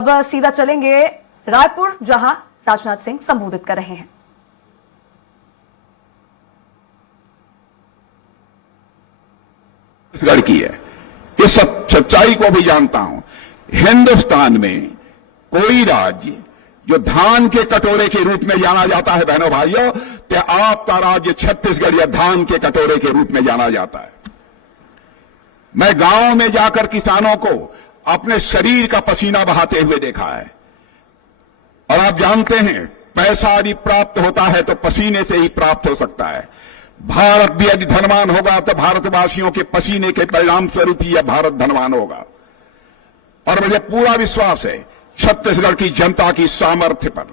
अब सीधा चलेंगे रायपुर, जहां राजनाथ सिंह संबोधित कर रहे हैं। छत्तीसगढ़ की है, इस सच्चाई को भी जानता हूं। हिंदुस्तान में कोई राज्य जो धान के कटोरे के रूप में जाना जाता है, बहनों भाइयों, तो आपका राज्य छत्तीसगढ़ या धान के कटोरे के रूप में जाना जाता है। मैं गांव में जाकर किसानों को अपने शरीर का पसीना बहाते हुए देखा है, और आप जानते हैं पैसा यदि प्राप्त होता है तो पसीने से ही प्राप्त हो सकता है। भारत भी यदि धनवान होगा तो भारतवासियों के पसीने के परिणाम स्वरूप ही यह भारत धनवान होगा। और मुझे पूरा विश्वास है छत्तीसगढ़ की जनता की सामर्थ्य पर,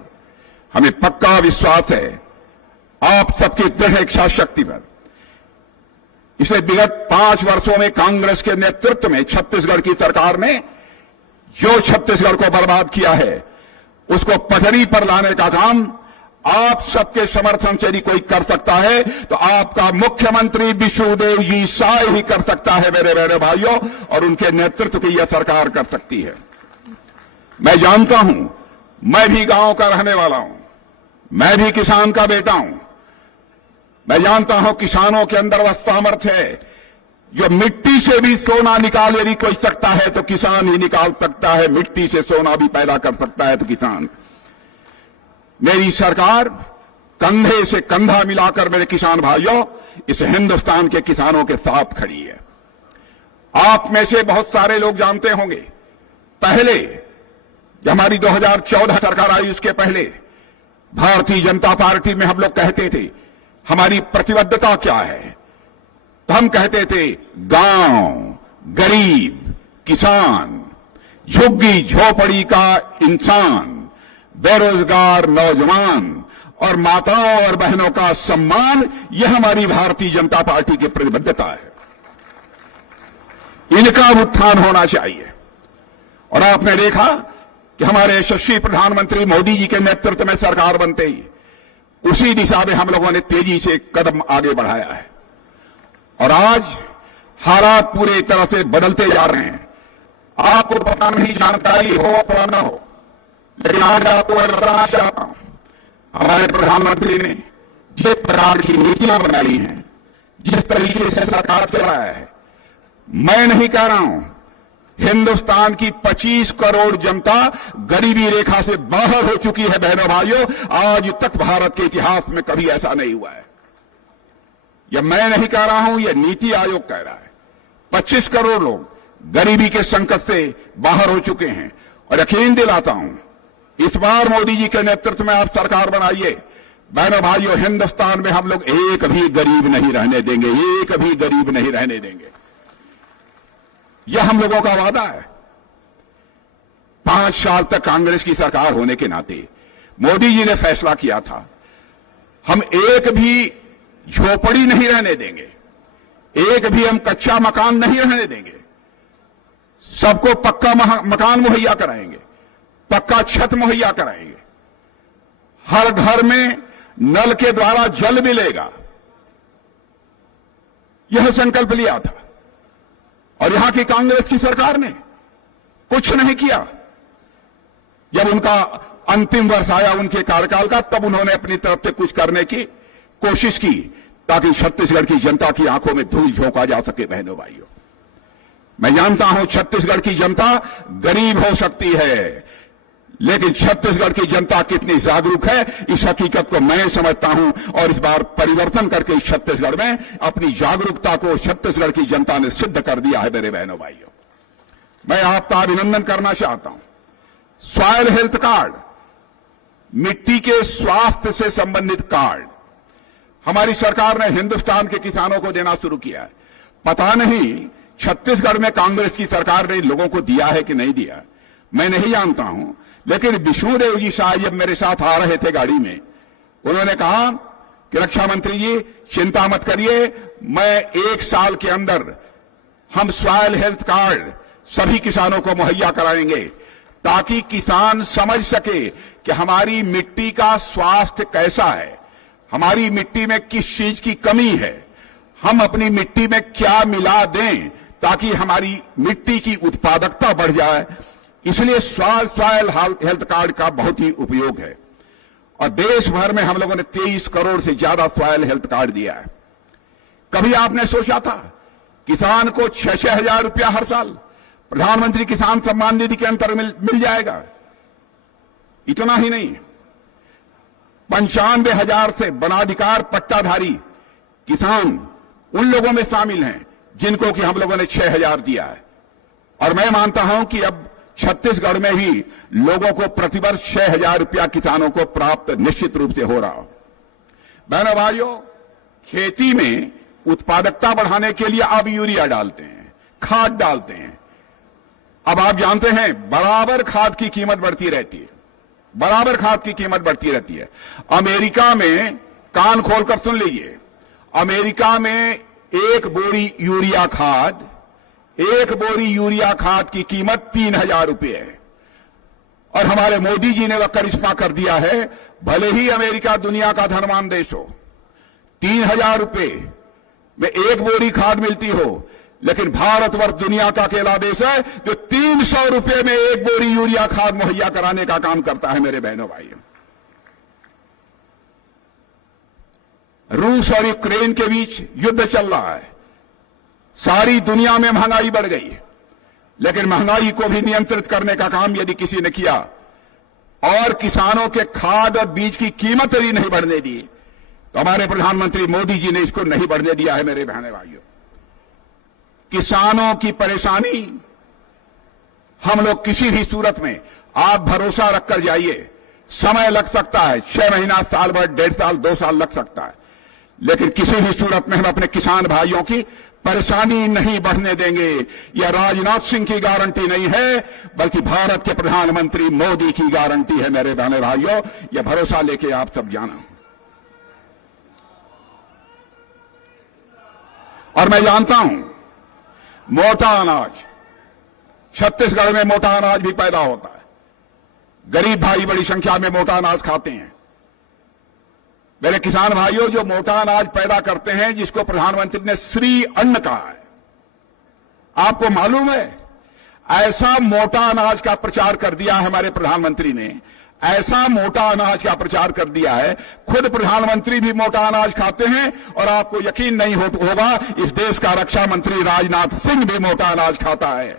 हमें पक्का विश्वास है आप सबकी दृढ़ इच्छा शक्ति पर। इसलिए विगत 5 वर्षों में कांग्रेस के नेतृत्व में छत्तीसगढ़ की सरकार ने जो छत्तीसगढ़ को बर्बाद किया है, उसको पटरी पर लाने का काम आप सबके समर्थन से यदि कोई कर सकता है तो आपका मुख्यमंत्री विष्णुदेव जी साय ही कर सकता है मेरे बहने भाइयों, और उनके नेतृत्व की यह सरकार कर सकती है। मैं जानता हूं, मैं भी गांव का रहने वाला हूं, मैं भी किसान का बेटा हूं। मैं जानता हूं किसानों के अंदर वह सामर्थ्य है जो मिट्टी से भी सोना निकाल यदि कोई सकता है तो किसान ही निकाल सकता है, मिट्टी से सोना भी पैदा कर सकता है तो किसान। मेरी सरकार कंधे से कंधा मिलाकर मेरे किसान भाइयों इस हिंदुस्तान के किसानों के साथ खड़ी है। आप में से बहुत सारे लोग जानते होंगे, पहले जब हमारी 2014 सरकार आई उसके पहले भारतीय जनता पार्टी में हम लोग कहते थे हमारी प्रतिबद्धता क्या है, तो हम कहते थे गांव, गरीब, किसान, झुग्गी झोपड़ी का इंसान, बेरोजगार नौजवान और माताओं और बहनों का सम्मान, यह हमारी भारतीय जनता पार्टी की प्रतिबद्धता है। इनका उत्थान होना चाहिए। और आपने देखा कि हमारे यशस्वी प्रधानमंत्री मोदी जी के नेतृत्व में सरकार बनते ही उसी दिशा में हम लोगों ने तेजी से कदम आगे बढ़ाया है, और आज हालात पूरी तरह से बदलते जा रहे हैं। आपको पता नहीं, जानकारी हो तो न हो, लेकिन आज आपको बताना चाहता हूं, हमारे प्रधानमंत्री ने जिस प्रकार की नीतियां बनाई हैं, जिस तरीके से सरकार चला है, मैं नहीं कह रहा हूं, हिंदुस्तान की 25 करोड़ जनता गरीबी रेखा से बाहर हो चुकी है बहनों भाइयों। आज तक भारत के इतिहास में कभी ऐसा नहीं हुआ है। यह मैं नहीं कह रहा हूं, यह नीति आयोग कह रहा है। 25 करोड़ लोग गरीबी के संकट से बाहर हो चुके हैं, और यकीन दिलाता हूं इस बार मोदी जी के नेतृत्व में आप सरकार बनाइए, बहनों भाइयों, हिंदुस्तान में हम लोग एक भी गरीब नहीं रहने देंगे, एक भी गरीब नहीं रहने देंगे। यह हम लोगों का वादा है। 5 साल तक कांग्रेस की सरकार होने के नाते मोदी जी ने फैसला किया था हम एक भी झोपड़ी नहीं रहने देंगे, एक भी हम कच्चा मकान नहीं रहने देंगे, सबको पक्का मकान मुहैया कराएंगे, पक्का छत मुहैया कराएंगे, हर घर में नल के द्वारा जल मिलेगा। यह संकल्प लिया था, और यहां की कांग्रेस की सरकार ने कुछ नहीं किया। जब उनका अंतिम वर्ष आया उनके कार्यकाल का, तब उन्होंने अपनी तरफ से कुछ करने की कोशिश की ताकि छत्तीसगढ़ की जनता की आंखों में धूल झोंका जा सके। बहनों भाइयों, मैं जानता हूं छत्तीसगढ़ की जनता गरीब हो सकती है, लेकिन छत्तीसगढ़ की जनता कितनी जागरूक है इस हकीकत को मैं समझता हूं, और इस बार परिवर्तन करके इस छत्तीसगढ़ में अपनी जागरूकता को छत्तीसगढ़ की जनता ने सिद्ध कर दिया है। मेरे बहनों भाइयों, मैं आपका अभिनंदन करना चाहता हूं। सॉइल हेल्थ कार्ड, मिट्टी के स्वास्थ्य से संबंधित कार्ड हमारी सरकार ने हिंदुस्तान के किसानों को देना शुरू किया है। पता नहीं छत्तीसगढ़ में कांग्रेस की सरकार ने लोगों को दिया है कि नहीं दिया, मैं नहीं जानता हूं, लेकिन विष्णुदेव जी साहब जब मेरे साथ आ रहे थे गाड़ी में, उन्होंने कहा कि रक्षा मंत्री जी चिंता मत करिए, मैं 1 साल के अंदर हम सॉइल हेल्थ कार्ड सभी किसानों को मुहैया कराएंगे, ताकि किसान समझ सके कि हमारी मिट्टी का स्वास्थ्य कैसा है, हमारी मिट्टी में किस चीज की कमी है, हम अपनी मिट्टी में क्या मिला दें ताकि हमारी मिट्टी की उत्पादकता बढ़ जाए। इसलिए सॉयल हेल्थ कार्ड का बहुत ही उपयोग है और देश भर में हम लोगों ने 23 करोड़ से ज्यादा सॉयल हेल्थ कार्ड दिया है। कभी आपने सोचा था किसान को 6-6 हजार रुपया हर साल प्रधानमंत्री किसान सम्मान निधि के अंतर्गत मिल जाएगा? इतना ही नहीं, 95,000 से वनाधिकार पट्टाधारी किसान उन लोगों में शामिल हैं जिनको कि हम लोगों ने 6,000 दिया है। और मैं मानता हूं कि अब छत्तीसगढ़ में ही लोगों को प्रतिवर्ष 6,000 रुपया किसानों को प्राप्त निश्चित रूप से हो रहा हो। बहनों भाइयों, खेती में उत्पादकता बढ़ाने के लिए अब यूरिया डालते हैं, खाद डालते हैं। अब आप जानते हैं बराबर खाद की कीमत बढ़ती रहती है, बराबर खाद की कीमत बढ़ती रहती है। अमेरिका में, कान खोलकर सुन लीजिए, अमेरिका में एक बोरी यूरिया खाद की कीमत 3,000 रुपये है। और हमारे मोदी जी ने वह करिश्मा कर दिया है, भले ही अमेरिका दुनिया का धनवान देश हो, 3,000 रुपये में एक बोरी खाद मिलती हो, लेकिन भारतवर्ष दुनिया का अकेला देश है जो 300 रुपये में एक बोरी यूरिया खाद मुहैया कराने का काम करता है। मेरे बहनों भाइयों, रूस और यूक्रेन के बीच युद्ध चल रहा है, सारी दुनिया में महंगाई बढ़ गई है, लेकिन महंगाई को भी नियंत्रित करने का काम यदि किसी ने किया और किसानों के खाद और बीज की कीमत भी नहीं बढ़ने दी, तो हमारे प्रधानमंत्री मोदी जी ने इसको नहीं बढ़ने दिया है। मेरे बहने भाइयों, किसानों की परेशानी हम लोग किसी भी सूरत में, आप भरोसा रखकर जाइए, समय लग सकता है, 6 महीना, साल भर, 1.5 साल, 2 साल लग सकता है, लेकिन किसी भी सूरत में हम अपने किसान भाइयों की परेशानी नहीं बढ़ने देंगे। यह राजनाथ सिंह की गारंटी नहीं है, बल्कि भारत के प्रधानमंत्री मोदी की गारंटी है। मेरे बहने भाइयों, यह भरोसा लेके आप सब जाना। और मैं जानता हूं मोटा अनाज, छत्तीसगढ़ में मोटा अनाज भी पैदा होता है, गरीब भाई बड़ी संख्या में मोटा अनाज खाते हैं। मेरे किसान भाइयों, जो मोटा अनाज पैदा करते हैं, जिसको प्रधानमंत्री ने श्री अन्न कहा है, आपको मालूम है, ऐसा मोटा अनाज का प्रचार कर दिया है हमारे प्रधानमंत्री ने, ऐसा मोटा अनाज का प्रचार कर दिया है, खुद प्रधानमंत्री भी मोटा अनाज खाते हैं और आपको यकीन नहीं होगा, इस देश का रक्षा मंत्री राजनाथ सिंह भी मोटा अनाज खाता है।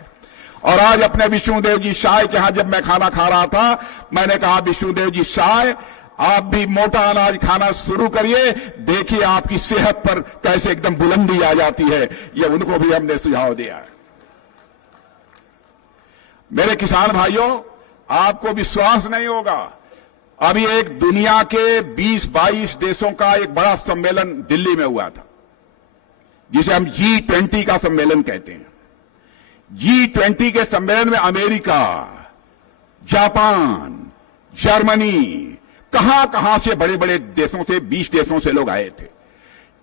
और आज अपने विष्णुदेव जी साय के यहां जब मैं खाना खा रहा था, मैंने कहा विष्णुदेव जी साय, आप भी मोटा अनाज खाना शुरू करिए, देखिए आपकी सेहत पर कैसे एकदम बुलंदी आ जाती है। यह उनको भी हमने सुझाव दिया है। मेरे किसान भाइयों, आपको विश्वास नहीं होगा, अभी एक दुनिया के 20-22 देशों का एक बड़ा सम्मेलन दिल्ली में हुआ था, जिसे हम G20 का सम्मेलन कहते हैं। G20 के सम्मेलन में अमेरिका, जापान, जर्मनी, कहां से बड़े बड़े देशों से, 20 देशों से लोग आए थे।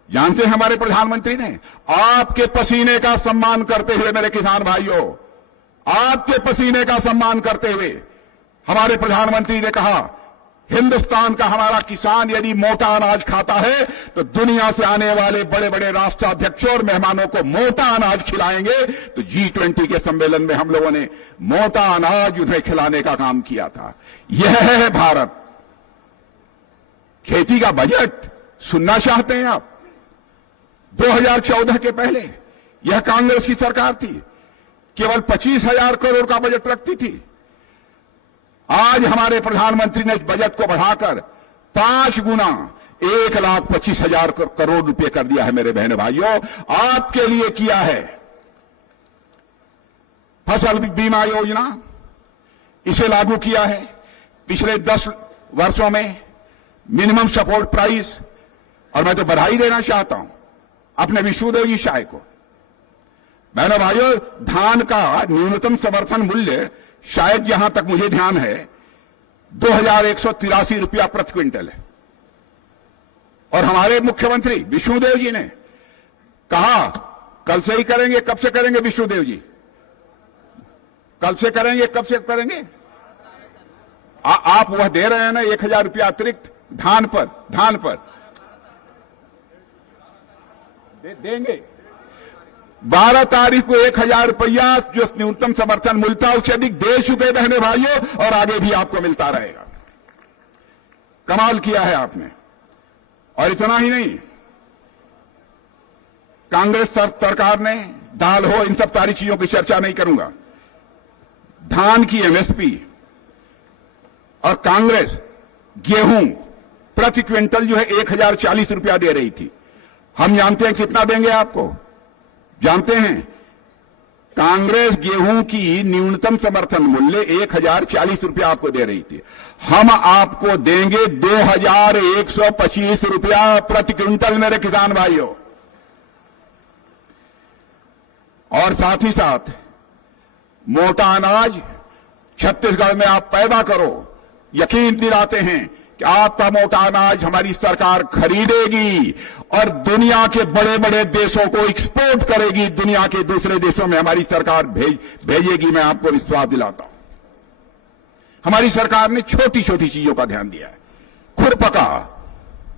जानते हैं हमारे प्रधानमंत्री ने आपके पसीने का सम्मान करते हुए, मेरे किसान भाइयों, आपके पसीने का सम्मान करते हुए हमारे प्रधानमंत्री ने कहा, हिंदुस्तान का हमारा किसान यदि मोटा अनाज खाता है तो दुनिया से आने वाले बड़े बड़े राष्ट्राध्यक्षों और मेहमानों को मोटा अनाज खिलाएंगे। तो G20 के सम्मेलन में हम लोगों ने मोटा अनाज उन्हें खिलाने का काम किया था। यह है भारत। खेती का बजट सुनना चाहते हैं आप? 2014 के पहले यह कांग्रेस की सरकार थी, केवल 25,000 करोड़ का बजट रखती थी। आज हमारे प्रधानमंत्री ने इस बजट को बढ़ाकर 5 गुना 1,25,000 करोड़ रुपए कर दिया है। मेरे बहनों भाइयों, आपके लिए किया है। फसल बीमा योजना, इसे लागू किया है। पिछले 10 वर्षों में मिनिमम सपोर्ट प्राइस, और मैं तो बधाई देना चाहता हूं अपने विष्णुदेव जी साय को। बहनों भाइयों, धान का न्यूनतम समर्थन मूल्य शायद जहां तक मुझे ध्यान है 2,183 रुपया प्रति क्विंटल है। और हमारे मुख्यमंत्री विष्णुदेव जी ने कहा कल से ही करेंगे। कब से करेंगे विष्णुदेव जी? कल से करेंगे। कब से करेंगे? आप वह दे रहे हैं ना 1,000 रुपया अतिरिक्त धान पर देंगे। 12 तारीख को 1000 रुपया जो न्यूनतम समर्थन मूल्य था उससे अधिक दे चुके बहने भाइयों, और आगे भी आपको मिलता रहेगा। कमाल किया है आपने। और इतना ही नहीं, कांग्रेस सरकार ने दाल हो, इन सब सारी चीजों की चर्चा नहीं करूंगा, धान की एमएसपी और कांग्रेस गेहूं प्रति क्विंटल जो है 1040 रुपया दे रही थी। हम जानते हैं कितना देंगे आपको, जानते हैं? कांग्रेस गेहूं की न्यूनतम समर्थन मूल्य 1040 रुपया आपको दे रही थी। हम आपको देंगे 2125 रुपया प्रति क्विंटल मेरे किसान भाइयों। और साथ ही साथ मोटा अनाज छत्तीसगढ़ में आप पैदा करो, यकीन दिलाते हैं कि आपका मोटा अनाज हमारी सरकार खरीदेगी और दुनिया के बड़े बड़े देशों को एक्सपोर्ट करेगी, दुनिया के दूसरे देशों में हमारी सरकार भेजेगी। मैं आपको विश्वास दिलाता हूं। हमारी सरकार ने छोटी छोटी चीजों का ध्यान दिया है।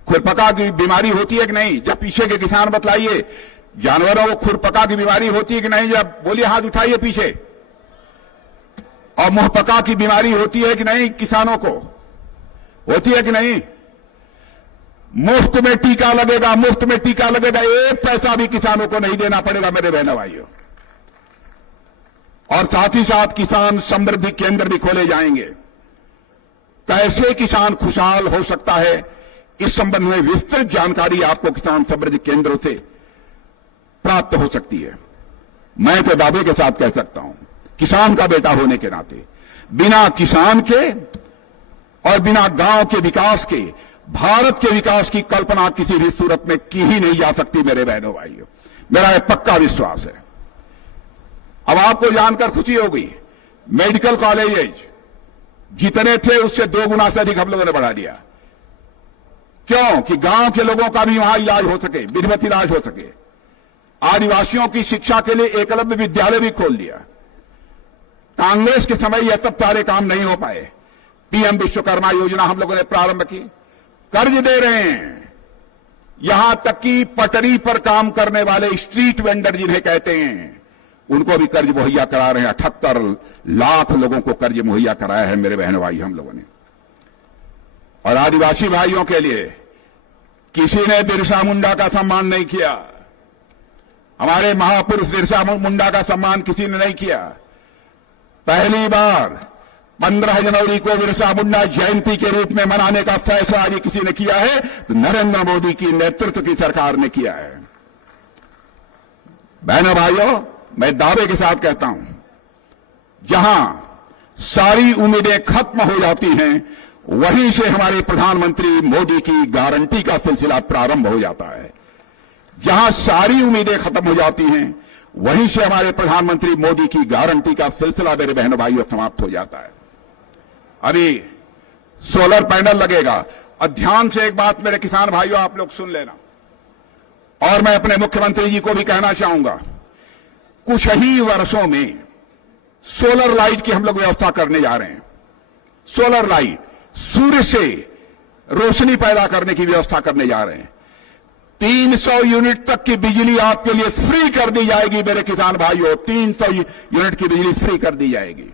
खुरपका की बीमारी होती है कि नहीं? जब पीछे के किसान बतलाइए, जानवरों को खुरपका की बीमारी होती है कि नहीं? जब बोलिए, हाथ उठाइए पीछे। और मुंहपका की बीमारी होती है कि नहीं? किसानों को होती है कि नहीं? मुफ्त में टीका लगेगा, मुफ्त में टीका लगेगा, 1 पैसा भी किसानों को नहीं देना पड़ेगा मेरे बहनों भाइयों। और साथ ही साथ किसान समृद्धि केंद्र भी खोले जाएंगे। कैसे किसान खुशहाल हो सकता है, इस संबंध में विस्तृत जानकारी आपको किसान समृद्धि केंद्रों से प्राप्त हो सकती है। मैं तो दावे के साथ कह सकता हूं, किसान का बेटा होने के नाते, बिना किसान के और बिना गांव के विकास के भारत के विकास की कल्पना किसी भी सूरत में की ही नहीं जा सकती मेरे बहनों भाइयों। मेरा यह पक्का विश्वास है। अब आपको जानकर खुशी होगी, मेडिकल कॉलेज जितने थे उससे 2 गुना से अधिक हम लोगों ने बढ़ा दिया। क्यों? कि गांव के लोगों का भी वहां इलाज हो सके, विधिवत इलाज हो सके। आदिवासियों की शिक्षा के लिए एकलव्य विद्यालय भी खोल दिया। कांग्रेस के समय यह सब सारे काम नहीं हो पाए। पीएम विश्वकर्मा योजना हम लोगों ने प्रारंभ की, कर्ज दे रहे हैं। यहां तक कि पटरी पर काम करने वाले स्ट्रीट वेंडर जिन्हें कहते हैं, उनको भी कर्ज मुहैया करा रहे हैं। 78 लाख लोगों को कर्ज मुहैया कराया है मेरे बहनों भाई हम लोगों ने। और आदिवासी भाइयों के लिए किसी ने बिरसा मुंडा का सम्मान नहीं किया। हमारे महापुरुष बिरसा मुंडा का सम्मान किसी ने नहीं किया। पहली बार 15 जनवरी को बिरसा मुंडा जयंती के रूप में मनाने का फैसला यदि किसी ने किया है तो नरेंद्र मोदी की नेतृत्व की सरकार ने किया है। बहनों भाइयों, मैं दावे के साथ कहता हूं, जहां सारी उम्मीदें खत्म हो जाती हैं, वहीं से हमारे प्रधानमंत्री मोदी की गारंटी का सिलसिला प्रारंभ हो जाता है। जहां सारी उम्मीदें खत्म हो जाती हैं, वहीं से हमारे प्रधानमंत्री मोदी की गारंटी का सिलसिला मेरे बहनों भाइयों समाप्त हो जाता है। अभी सोलर पैनल लगेगा। और ध्यान से एक बात मेरे किसान भाइयों आप लोग सुन लेना, और मैं अपने मुख्यमंत्री जी को भी कहना चाहूंगा, कुछ ही वर्षों में सोलर लाइट की हम लोग व्यवस्था करने जा रहे हैं। सोलर लाइट, सूर्य से रोशनी पैदा करने की व्यवस्था करने जा रहे हैं। 300 यूनिट तक की बिजली आपके लिए फ्री कर दी जाएगी मेरे किसान भाइयों। 300 यूनिट की बिजली फ्री कर दी जाएगी,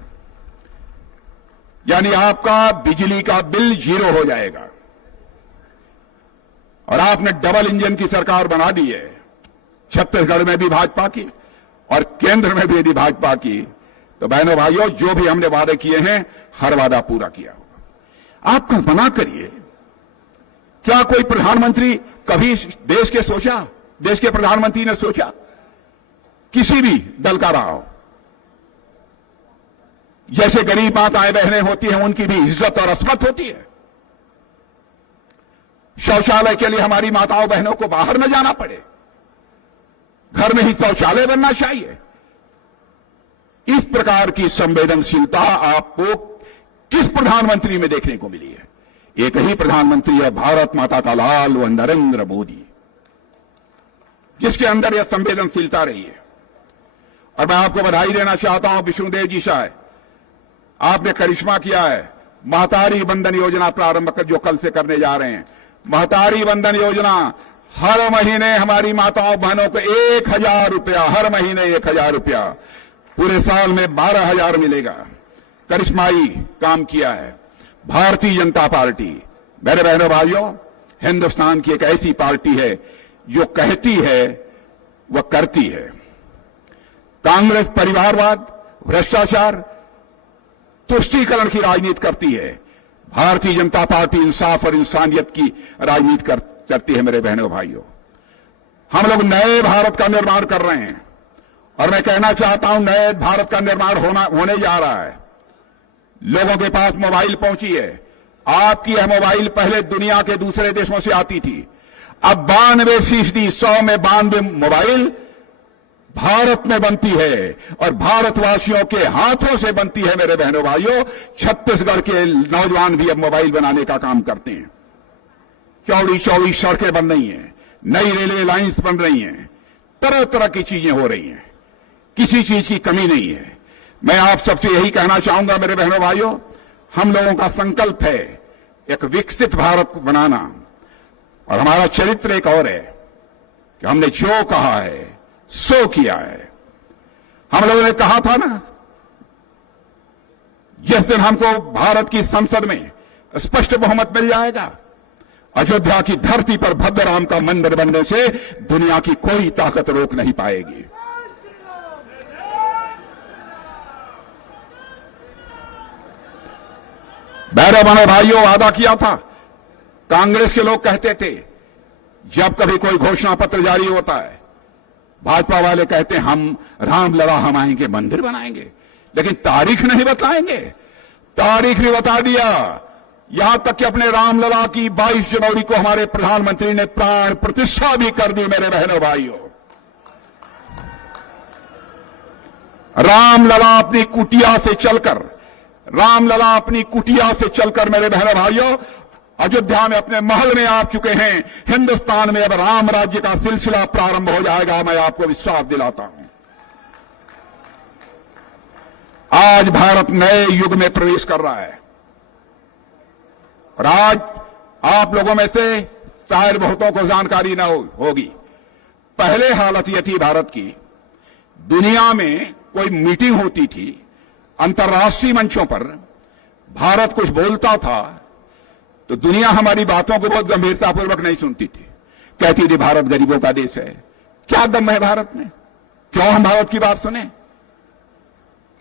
यानी आपका बिजली का बिल 0 हो जाएगा। और आपने डबल इंजन की सरकार बना दी है, छत्तीसगढ़ में भी भाजपा की और केंद्र में भी यदि भाजपा की, तो बहनों भाइयों जो भी हमने वादे किए हैं हर वादा पूरा किया होगा। आप कल्पना करिए, क्या कोई प्रधानमंत्री कभी देश के प्रधानमंत्री ने सोचा, किसी भी दल का रहा हो, जैसे गरीब माताएं बहनें होती हैं उनकी भी इज्जत और अस्मत होती है। शौचालय के लिए हमारी माताओं बहनों को बाहर न जाना पड़े, घर में ही शौचालय बनना चाहिए। इस प्रकार की संवेदनशीलता आपको किस प्रधानमंत्री में देखने को मिली है? एक ही प्रधानमंत्री है, भारत माता का लाल, वह नरेंद्र मोदी, जिसके अंदर यह संवेदनशीलता रही है। और मैं आपको बधाई देना चाहता हूं विष्णुदेव जी साहब, आपने करिश्मा किया है। महतारी बंधन योजना प्रारंभ कर जो कल से करने जा रहे हैं, महतारी बंधन योजना हर महीने हमारी माताओं बहनों को 1,000 रुपया, हर महीने 1,000 रुपया, पूरे साल में 12,000 मिलेगा। करिश्माई काम किया है भारतीय जनता पार्टी। मेरे बहनों भाइयों, हिंदुस्तान की एक ऐसी पार्टी है जो कहती है वह करती है। कांग्रेस परिवारवाद, भ्रष्टाचार, तुष्टीकरण की राजनीति करती है। भारतीय जनता पार्टी इंसाफ और इंसानियत की राजनीति करती है। मेरे बहनों भाइयों, हम लोग नए भारत का निर्माण कर रहे हैं और मैं कहना चाहता हूं नए भारत का निर्माण होने जा रहा है। लोगों के पास मोबाइल पहुंची है। आपकी यह मोबाइल पहले दुनिया के दूसरे देशों से आती थी। अब 92%, 100 में 92 मोबाइल भारत में बनती है और भारतवासियों के हाथों से बनती है। मेरे बहनों भाइयों, छत्तीसगढ़ के नौजवान भी अब मोबाइल बनाने का काम करते हैं। चौड़ी चौड़ी सड़कें बन रही हैं, नई रेलवे लाइंस बन रही हैं, तरह तरह की चीजें हो रही हैं, किसी चीज की कमी नहीं है। मैं आप सबसे यही कहना चाहूंगा मेरे बहनों भाइयों, हम लोगों का संकल्प है एक विकसित भारत बनाना और हमारा चरित्र एक और है कि हमने जो कहा है सो किया है। हम लोगों ने कहा था ना, जिस दिन हमको भारत की संसद में स्पष्ट बहुमत मिल जाएगा, अयोध्या की धरती पर भव्य राम का मंदिर बनने से दुनिया की कोई ताकत रोक नहीं पाएगी। बहनों भाइयों, वादा किया था। कांग्रेस के लोग कहते थे जब कभी कोई घोषणा पत्र जारी होता है, भाजपा वाले कहते हैं हम रामलला हम आएंगे, मंदिर बनाएंगे, लेकिन तारीख नहीं बताएंगे। तारीख भी बता दिया। यहां तक कि अपने रामलला की 22 जनवरी को हमारे प्रधानमंत्री ने प्राण प्रतिष्ठा भी कर दी। मेरे बहनों भाइयों, रामलला अपनी कुटिया से चलकर मेरे बहनों भाइयों अयोध्या में अपने महल में आ चुके हैं। हिंदुस्तान में अब राम राज्य का सिलसिला प्रारंभ हो जाएगा, मैं आपको विश्वास दिलाता हूं। आज भारत नए युग में प्रवेश कर रहा है और आज आप लोगों में से शायद बहुतों को जानकारी न होगी। पहले हालत यह थी भारत की, दुनिया में कोई मीटिंग होती थी, अंतर्राष्ट्रीय मंचों पर भारत कुछ बोलता था तो दुनिया हमारी बातों को बहुत गंभीरतापूर्वक नहीं सुनती थी। कहती थी भारत गरीबों का देश है, क्या दम है भारत में, क्यों हम भारत की बात सुने।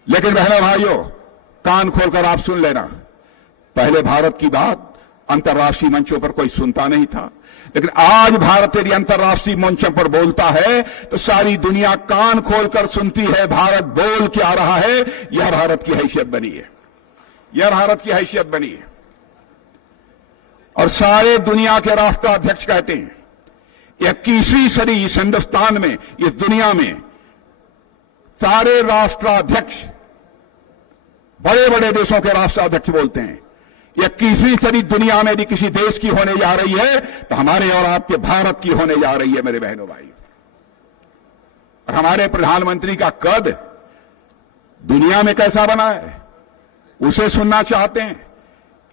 लेकिन बहनों भाइयों, कान खोलकर आप सुन लेना, पहले भारत की बात अंतर्राष्ट्रीय मंचों पर कोई सुनता नहीं था, लेकिन आज भारत यदि अंतर्राष्ट्रीय मंचों पर बोलता है तो सारी दुनिया कान खोलकर सुनती है भारत बोल क्या रहा है। यह भारत की हैसियत बनी है, यह भारत की हैसियत बनी है। और सारे दुनिया के राष्ट्राध्यक्ष कहते हैं 21वीं सदी इस हिंदुस्तान में, इस दुनिया में सारे राष्ट्राध्यक्ष, बड़े बड़े देशों के राष्ट्राध्यक्ष बोलते हैं 21वीं सदी दुनिया में यदि किसी देश की होने जा रही है तो हमारे और आपके भारत की होने जा रही है। मेरे बहनों भाई, और हमारे प्रधानमंत्री का कद दुनिया में कैसा बना है उसे सुनना चाहते हैं।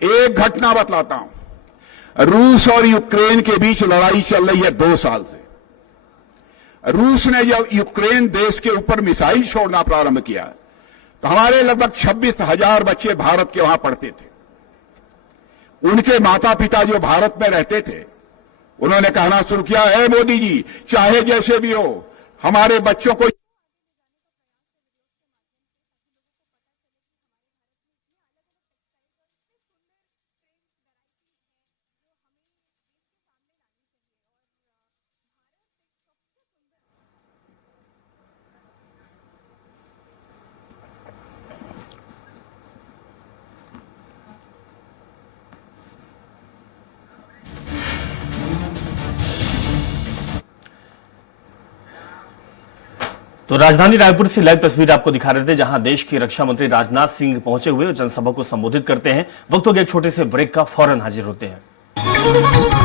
एक घटना बतलाता हूं, रूस और यूक्रेन के बीच लड़ाई चल रही है 2 साल से। रूस ने जब यूक्रेन देश के ऊपर मिसाइल छोड़ना प्रारंभ किया तो हमारे लगभग 26,000 बच्चे भारत के वहां पढ़ते थे। उनके माता पिता जो भारत में रहते थे, उन्होंने कहना शुरू किया, ए मोदी जी, चाहे जैसे भी हो हमारे बच्चों को तो राजधानी रायपुर से लाइव तस्वीर आपको दिखा रहे थे, जहां देश के रक्षा मंत्री राजनाथ सिंह पहुंचे हुए जनसभा को संबोधित करते हैं। वक्त हो गया एक छोटे से ब्रेक का, फौरन हाजिर होते हैं।